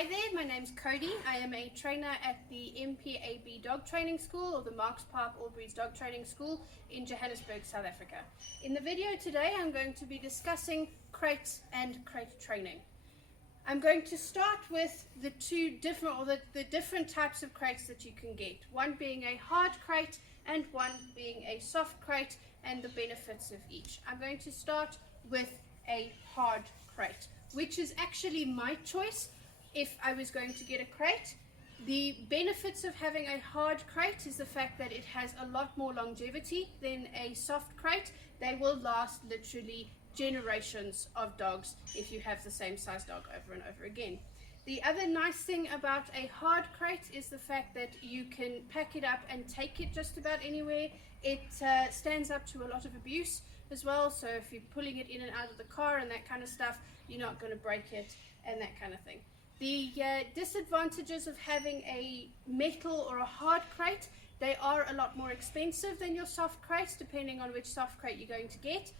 Hi there, my name's Cody. I am a trainer at the MPAB Dog Training School, or the Marks Park Albury's Dog Training School in Johannesburg, South Africa. In the video today, I'm going to be discussing crates and crate training. I'm going to start with the different types of crates that you can get. One being a hard crate and one being a soft crate, and the benefits of each. I'm going to start with a hard crate, which is actually my choice if I was going to get a crate. The benefits of having a hard crate is the fact that it has a lot more longevity than a soft crate. They will last literally generations of dogs if you have the same size dog over and over again. The other nice thing about a hard crate is the fact that you can pack it up and take it just about anywhere. It stands up to a lot of abuse as well, so if you're pulling it in and out of the car and that kind of stuff, you're not going to break it and that kind of thing. The disadvantages of having a metal or a hard crate, they are a lot more expensive than your soft crates, depending on which soft crate you're going to get.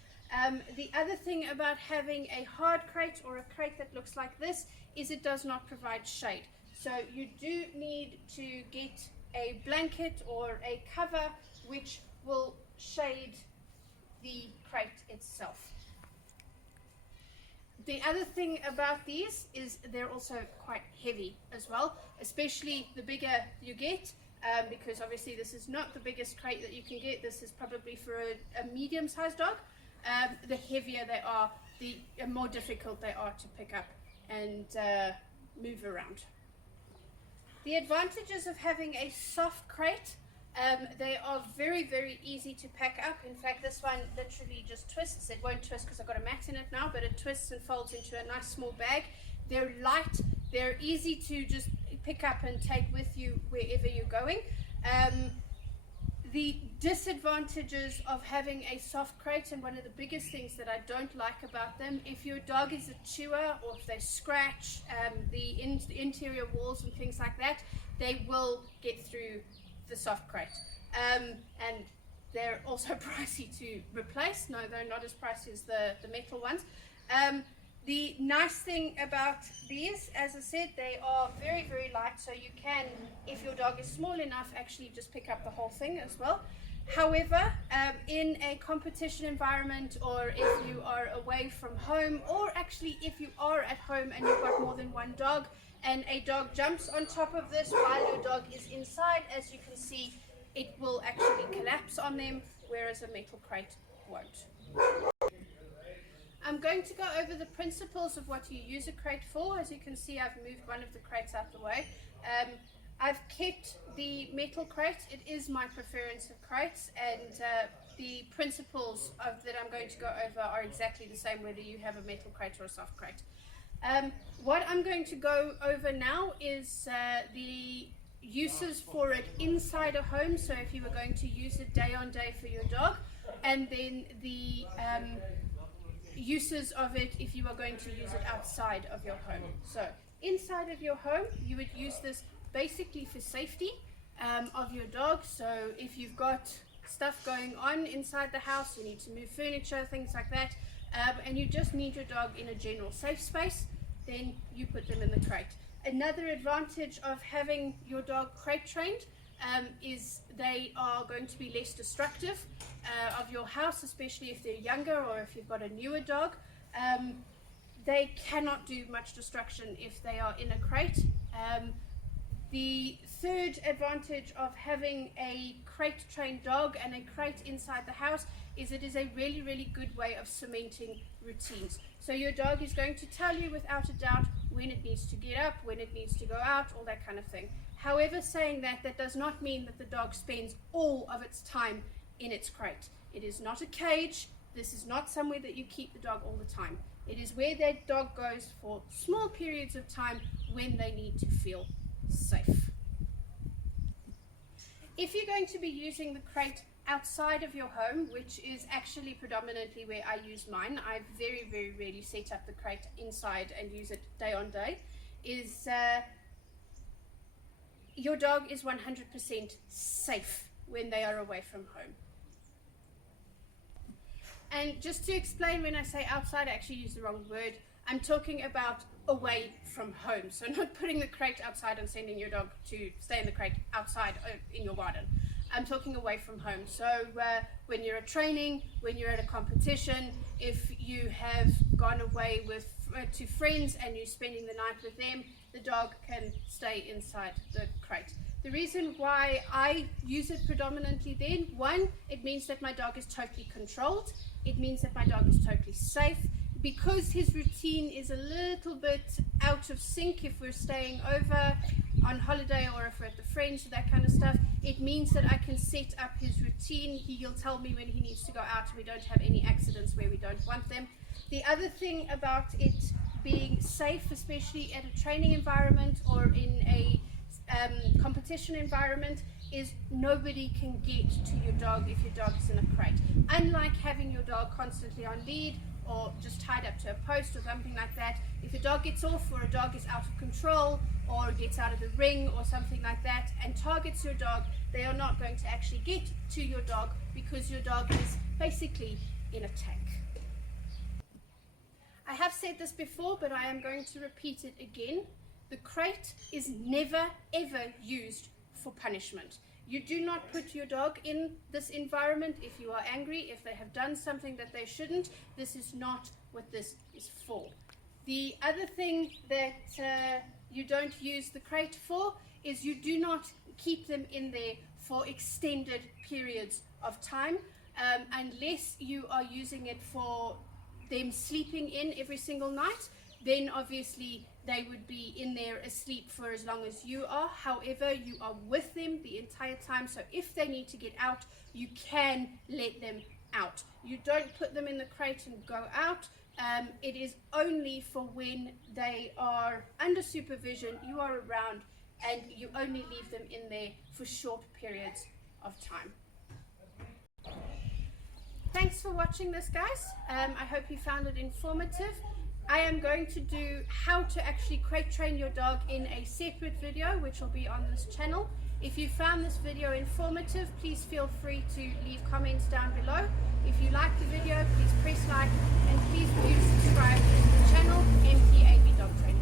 The other thing about having a hard crate or a crate that looks like this is it does not provide shade. So you do need to get a blanket or a cover which will shade the crate itself. The other thing about these is they're also quite heavy as well, especially the bigger you get, because obviously this is not the biggest crate that you can get. This is probably for a medium-sized dog. The heavier they are, the more difficult they are to pick up and move around. The advantages of having a soft crate, they are very, very easy to pack up. In fact, this one literally just twists. It won't twist because I've got a mat in it now, but it twists and folds into a nice small bag. They're light, they're easy to just pick up and take with you wherever you're going. The disadvantages of having a soft crate, and one of the biggest things that I don't like about them, if your dog is a chewer or if they scratch the interior walls and things like that, they will get through the soft crate. And they're also pricey to replace. No, they're not as pricey as the metal ones. The nice thing about these, as I said, they are very, very light, so you can, if your dog is small enough, actually just pick up the whole thing as well. However, in a competition environment, or if you are away from home, or actually if you are at home and you've got more than one dog, and a dog jumps on top of this while your dog is inside, as you can see, it will actually collapse on them, whereas a metal crate won't. I'm going to go over the principles of what you use a crate for. As you can see, I've moved one of the crates out the way. I've kept the metal crate. It is my preference of crates, and the principles that I'm going to go over are exactly the same whether you have a metal crate or a soft crate. What I'm going to go over now is the uses for it inside a home, so if you were going to use it day on day for your dog, and then the uses of it if you are going to use it outside of your home. So inside of your home, you would use this basically for safety of your dog. So if you've got stuff going on inside the house, you need to move furniture, things like that, and you just need your dog in a general safe space, then you put them in the crate. Another advantage of having your dog crate trained is they are going to be less destructive of your house, especially if they're younger or if you've got a newer dog. They cannot do much destruction if they are in a crate. The third advantage of having a crate trained dog and a crate inside the house is it is a really, really good way of cementing routines. So your dog is going to tell you without a doubt when it needs to get up, when it needs to go out, all that kind of thing. However, saying that, that does not mean that the dog spends all of its time in its crate. It is not a cage. This is not somewhere that you keep the dog all the time. It is where that dog goes for small periods of time when they need to feel safe. If you're going to be using the crate outside of your home, which is actually predominantly where I use mine, I very, very rarely set up the crate inside and use it day on day, is your dog is 100% safe when they are away from home. And just to explain, when I say outside, I actually use the wrong word. I'm talking about away from home. So not putting the crate outside and sending your dog to stay in the crate outside in your garden. I'm talking away from home. So when you're at training, when you're at a competition, if you have gone away to friends and you're spending the night with them, the dog can stay inside the crate. The reason why I use it predominantly then, one, it means that my dog is totally controlled. It means that my dog is totally safe. Because his routine is a little bit out of sync if we're staying over on holiday or if we're at the friends or that kind of stuff, it means that I can set up his routine. He'll tell me when he needs to go out and we don't have any accidents where we don't want them. The other thing about it being safe, especially at a training environment or in a competition environment, is nobody can get to your dog if your dog is in a crate. Unlike having your dog constantly on lead or just tied up to a post or something like that, if a dog gets off or a dog is out of control or gets out of the ring or something like that and targets your dog, they are not going to actually get to your dog because your dog is basically in a tank. I have said this before, but I am going to repeat it again. The crate is never ever used for punishment. You do not put your dog in this environment if you are angry, if they have done something that they shouldn't. This is not what this is for. The other thing that you don't use the crate for is you do not keep them in there for extended periods of time unless you are using it for them sleeping in every single night. Then obviously they would be in there asleep for as long as you are. However, you are with them the entire time, so if they need to get out, you can let them out. You don't put them in the crate and go out. It is only for when they are under supervision, you are around, and you only leave them in there for short periods of time. Thanks for watching this, guys. I hope you found it informative. I am going to do how to actually crate train your dog in a separate video, which will be on this channel. If you found this video informative, please feel free to leave comments down below. If you like the video, please press like, and please do subscribe to the channel MPAB Dog Training.